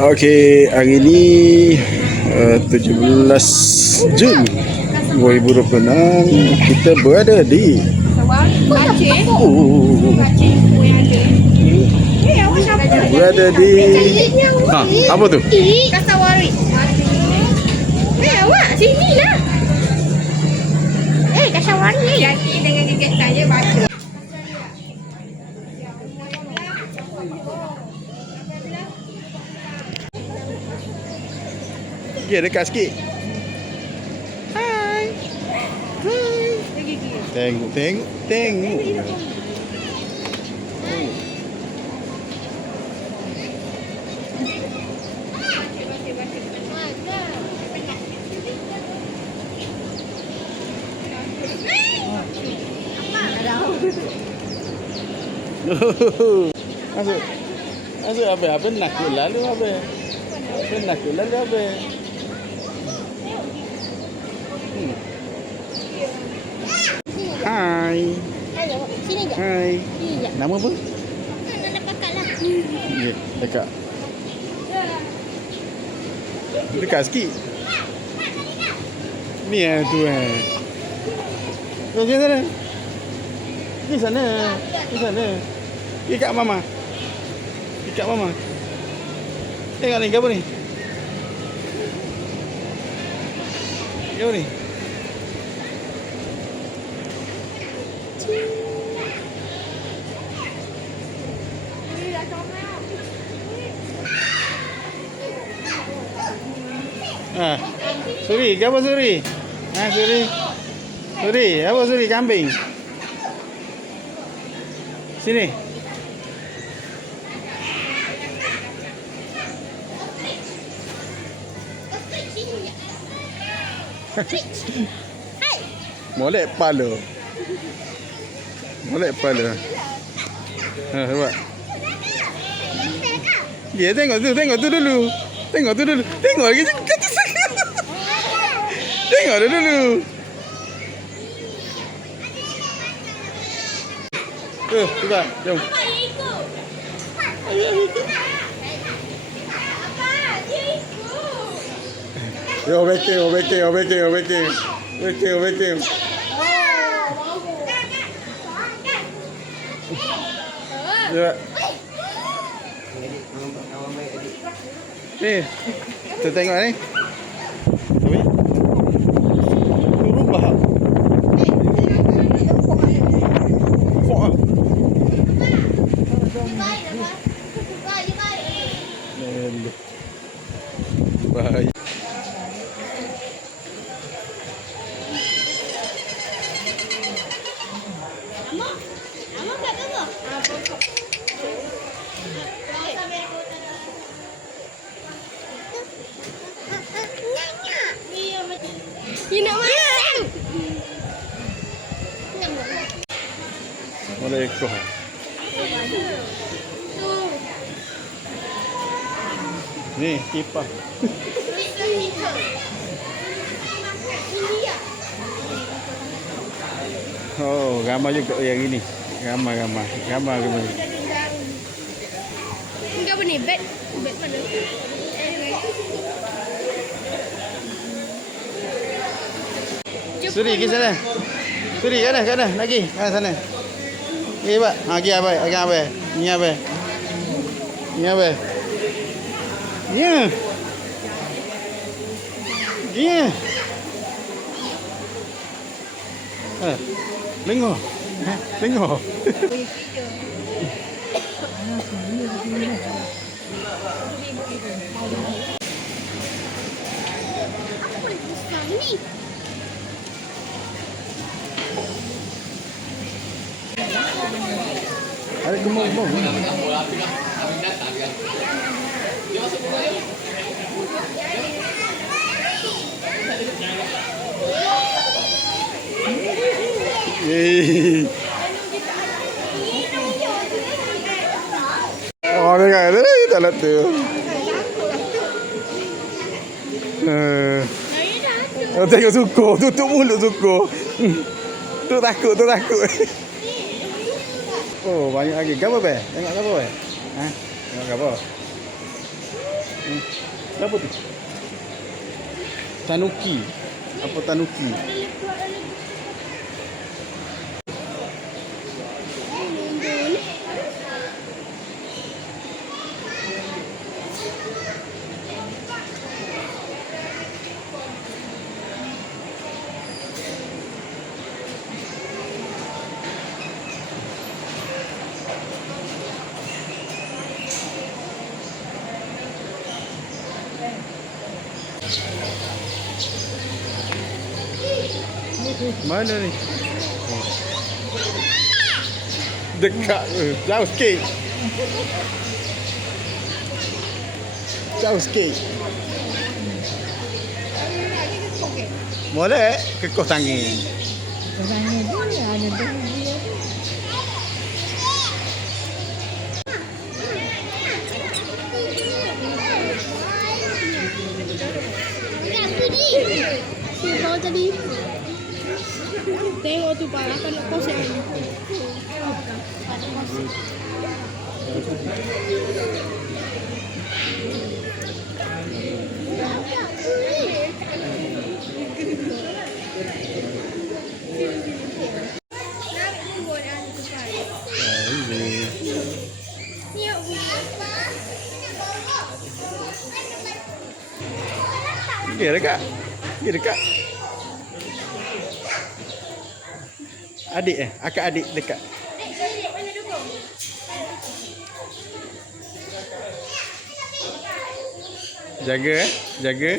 Okey, hari ni 17 Jun 2026 kita berada di berada di apa tu? Kasawari. Awak sini lah. Kasawari. Jadi dengan gigit saya baca. Ya, dekat sikit. Hai. Tengok. Masuk apa nak lalu apa? Nak lalu apa? Hai. Sini je. Hai. Sini je. Nama apa? Nak kakak lah. Ya, dekat. Dekat sikit. Ni tu Kau sana. Di sana. Di sana. Ikat mama. Ikat mama. Tengok ni, apa ni? Apa ni? Suri, apa Suri? Suri. Suri, apa Suri? Kambing. Sini. Molek kepala. Nampak? Dia tengok tu dulu. Tengok lagi. Tengok dulu. Cuba, jom. Yo, backing. Ya. Ni, kita tengok ni. Berubah. Baik. You nak makan? Assalamualaikum. Ni kipas. Oh, gambar juga yang ini. Gambar. Enggak apa ni? Bed mana? Suri ke sana. Suri ke sana. Lagi. Sana. Pergi pak. Pergi apa? Ni apa? Ya. Tengok. Ada gemuk. Oh, dengar tu tak tu. Tengok sukur, tutup mulut sukur. Tu takut. Oh, banyak lagi. Gambar apa? Tengok gambar apa? Tengok gambar. Apa tu? Tanuki. Apa tanuki? Mana ni? Dekat ke? Jauh sikit. Jauh sikit. Boleh kekos tangan. Tangan dia ada dia. Kau tadi tengok tu Pak, akan nak kos yang ni. Pergi dekat. Pergi dekat. Adik akak adik dekat. Jaga jaga.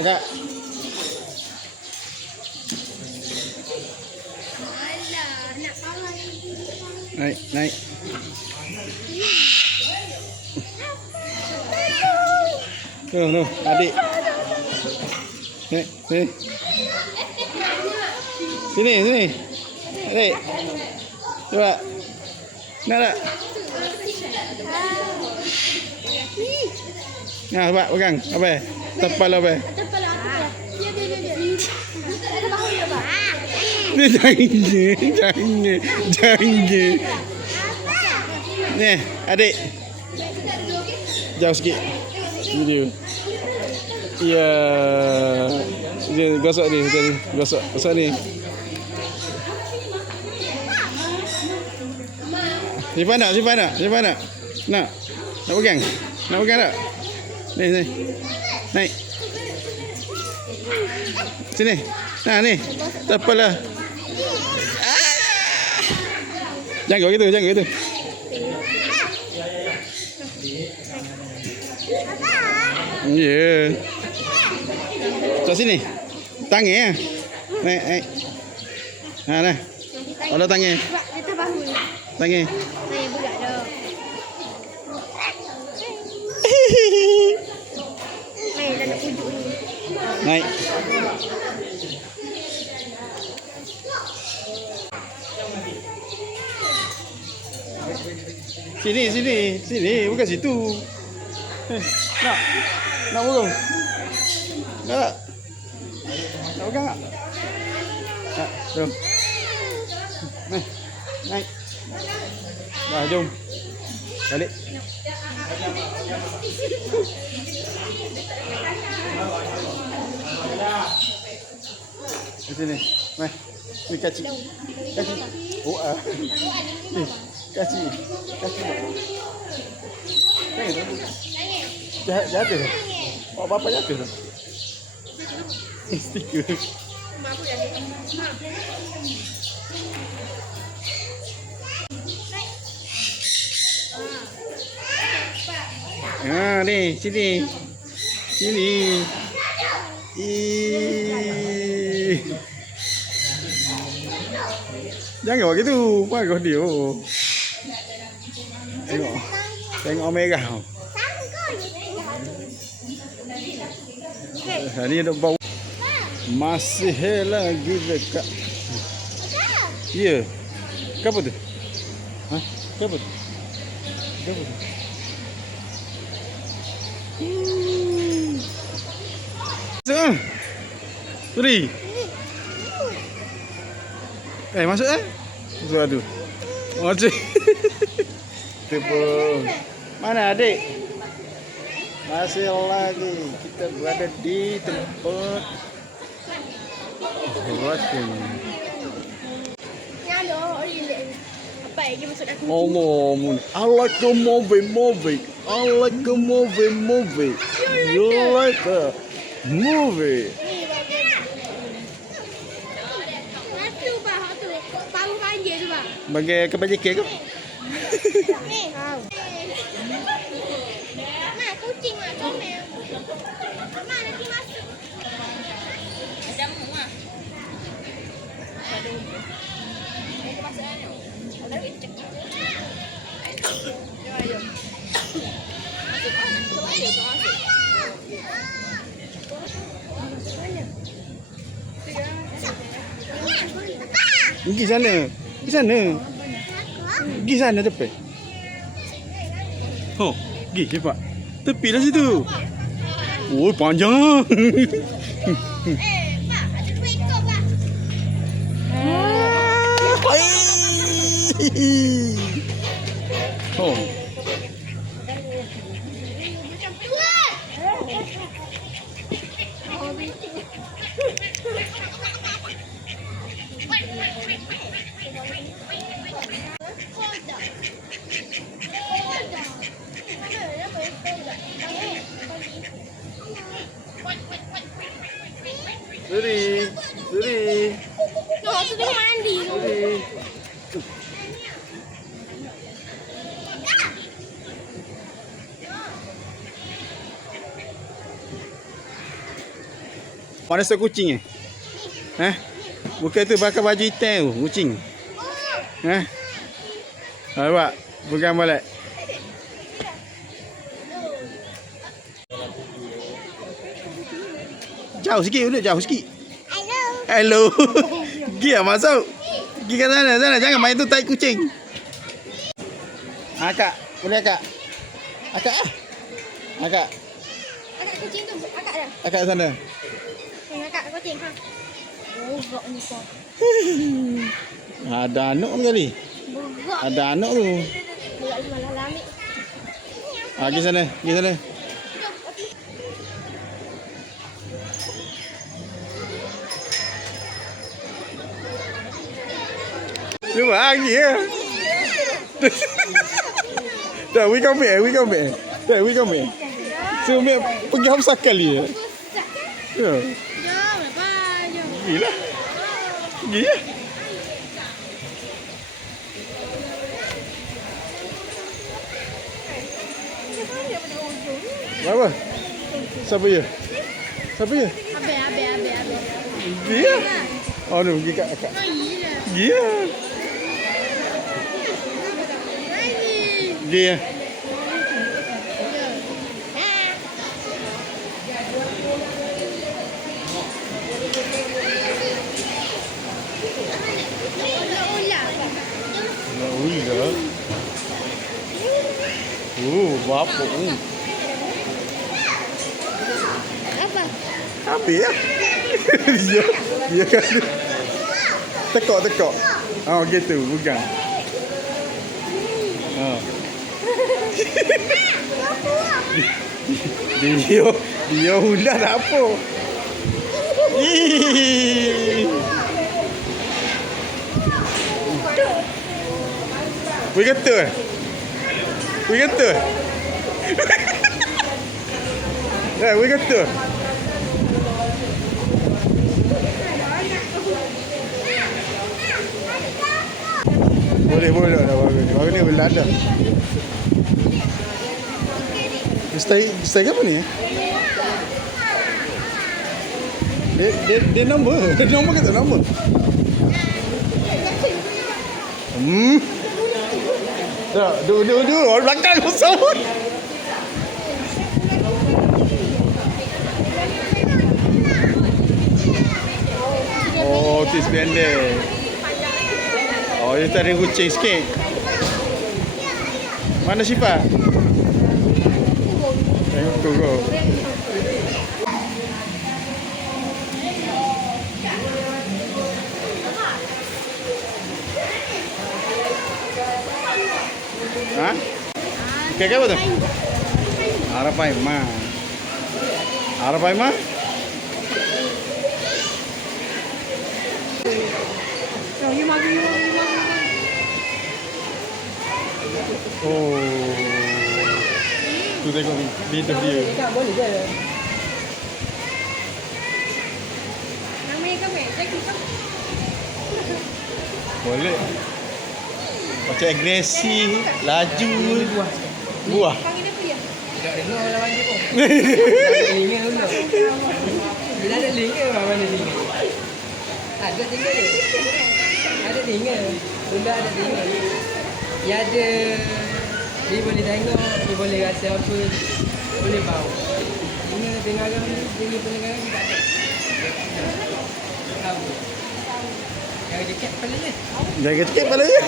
Kakak. Naik, naik. Tuh, adik. Sini. Sini. Adik. Coba. Nak tak? Nah, coba pegang. Apa? Tepal apa? Tepal apa? Dia. Ada bahu ya, Pak? Ni jangan. Ni, adik. Jauh sikit. Video. Ya. Dia gosok ni tadi. Gosok ni. Simpan nak? Nak pegang? Nak pegang tak? Ni. Naik. Sini. Nah, ni. Tepal lah. Jangan gitu. Ya. Kat sini. Tangan ya. Naik. Nah. Olah tangan. Kita bahu ni. Tangan. Saya budak dah. Dah nak pujuk ni. Naik. Sini, bukan situ. Nak burung. Nak pegang tak? Tak, jom. Naik. Dah, jom. Balik. Di sini. Mai. Ni kaci. Oh ah. Ni kaci. Jatuh. Oh, bapa jatuh. Stiker. Mak aku dah ni. Ah, ni, sini. Sini. Ih. Jangan buat gitu. Bagus dia. Tengok. Tengok merah. Ni ada bau. Masih lagi dekat. Ya. Apa tu? Ha? Apa tu? Apa tu? Masuk. Suri. Masuk Masuk tu. Masuk. Tu pun. Mana adik? Masih lagi kita berada di tempat Rakin. Apa lagi maksud aku? Allah, I like the movie. I like the movie. You like the movie. Satu pak, satu. Paruh panjang tu pak. Bagi kebajikan ke? Ni. Mak kucing mak comel. Mak nanti masuk. Macam mak. Aduh. Aku masuk ni. Ada kecek. Ayo. Masuk. Pergi sana. Pergi sana tepi. Oh, pergi cepat. Tepi dah situ. Oh, panjang. Pak, ada dua ekor pak. Oh. Macam dua. Suri. No, tu dia mandi tu. Mana stok kucing Bukan tu pakai baju hitam tu, kucing. Nampak? Bukan balik. Jauh sikit. Hello. Pergi lah masuk. Pergi ke sana. Jangan main tu tarik kucing. Akak. Boleh akak? Akak. Akak kucing tu, akak dah. Akak sana. Akak kucing ha. Oh, gak ni kau. Ada anak kali. Bogak. Ada anak tu. Bogak malah lamik. Pergi sana. Cuba lagi ya. Dah, we come back. So, pergi hamsa kali ya. Ya. Jom, lepas jom. Gila. Pergi ya. Apa? Siapa ya? Habis. Dia. Oh, no, pergi kat akak. Dia. Dia. Ular. Bapa. Apa? Apa ya? Dia kan. Tekok. Oh, gitu, bukan. Oh. Dia ular apa? We kata. Ya, we kata. Boleh dah bagus. Bagus ni boleh ada. Stay apa ni? Dia nombor. Dia nombor kata nombor. Tak, dua. Orang belakang kosong. Oh, tis blender. Oh, dia tak ada kucing sikit. Mana Syifa? Tengok tu kau. Ha? Kek apa tu? Harapai Ma. Harapai Ma? Oh. Tu tengok ni. Video dia. Boleh je. Boleh. Macam agresif, laju. Buah. Tak dengar orang mandi pun. Ada telinga dulu. Bila ada telinga, mana telinga? Ada telinga dia. Ada telinga. Bunda ada telinga. Dia ada. Dia boleh tengok, dia boleh rasa apa. Boleh bau. Telinga dengaran, telinga pendengaran dia tak ada. Tahu. Jaga jaket kepala dia. Jaga jaket kepala dia.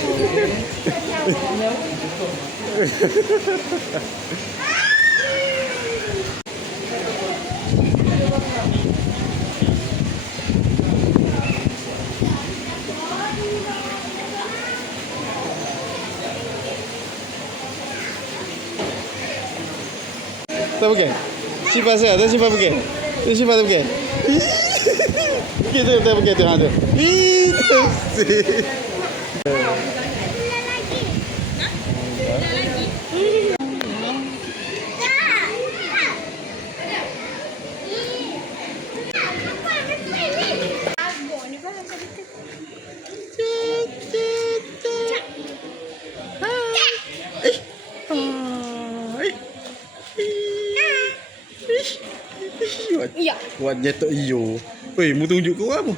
Tak pakai? Syifa saya, tak Syifa pakai? Tak Syifa tak pakai? Kita tak pakai tu, ha tu. Itu sih. Ya. Kuat jatuh iyo. Weh, mu tunjuk kau apa?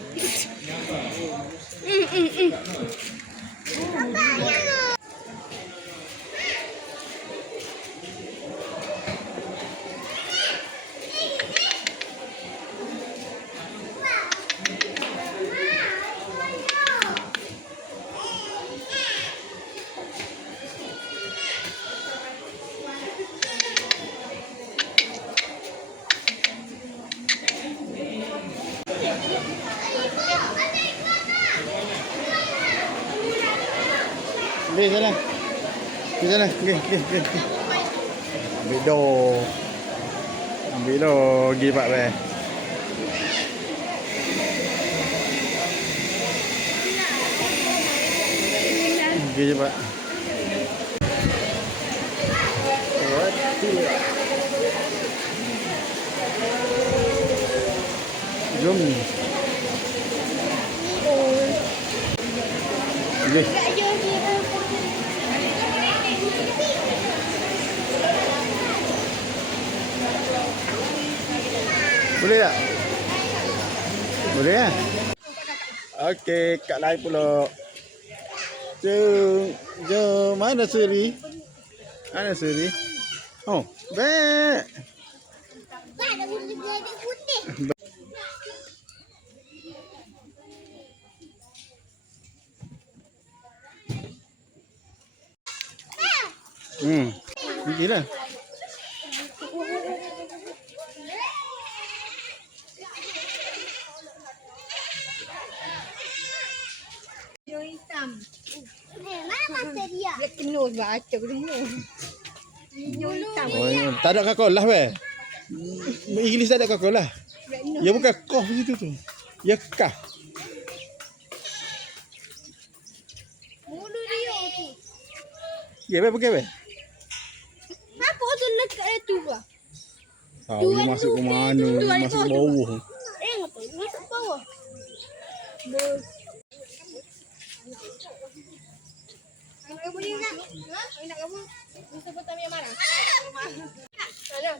Ambil sana. Di sana. Okey. Ambil doh. Ambil doh. Pergi Pak Ray. Pergi je Pak. Jom. Okey. Boleh tak? Boleh ya? Okey, kat lain pula. Jom. Mana Suri? Mana Suri? Oh, baik. Ada budak putih. Pergilah. Hitam. Mana masa dia? Dia kena baca dulu. Hitam. Oh, tak ada kakolah weh. Inggeris tak ada kakolah. Ya bukan koh situ tu. Ya kah. Mulu dia tu. Gebe pakai weh. Apa tu dekat tu bah? Tahu dia masuk ke mana, masuk ke bawah. Apa? Masuk bawah. Nak kamu ni nak? Ha? Nak kamu? Mesti petang yang mana? Mana? Nak.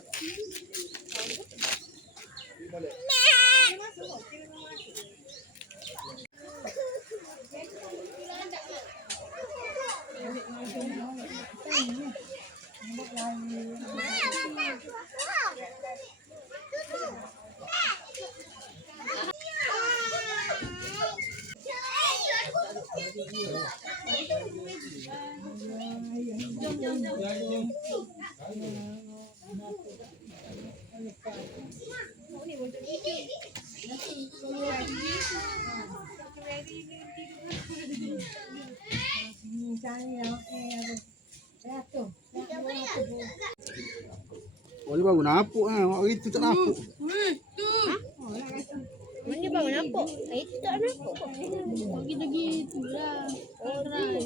baru napuk ah. Hari tu tak napuk. Mana baru nampak? Saya tu tak nampak. Gitu-gitu lah. Try.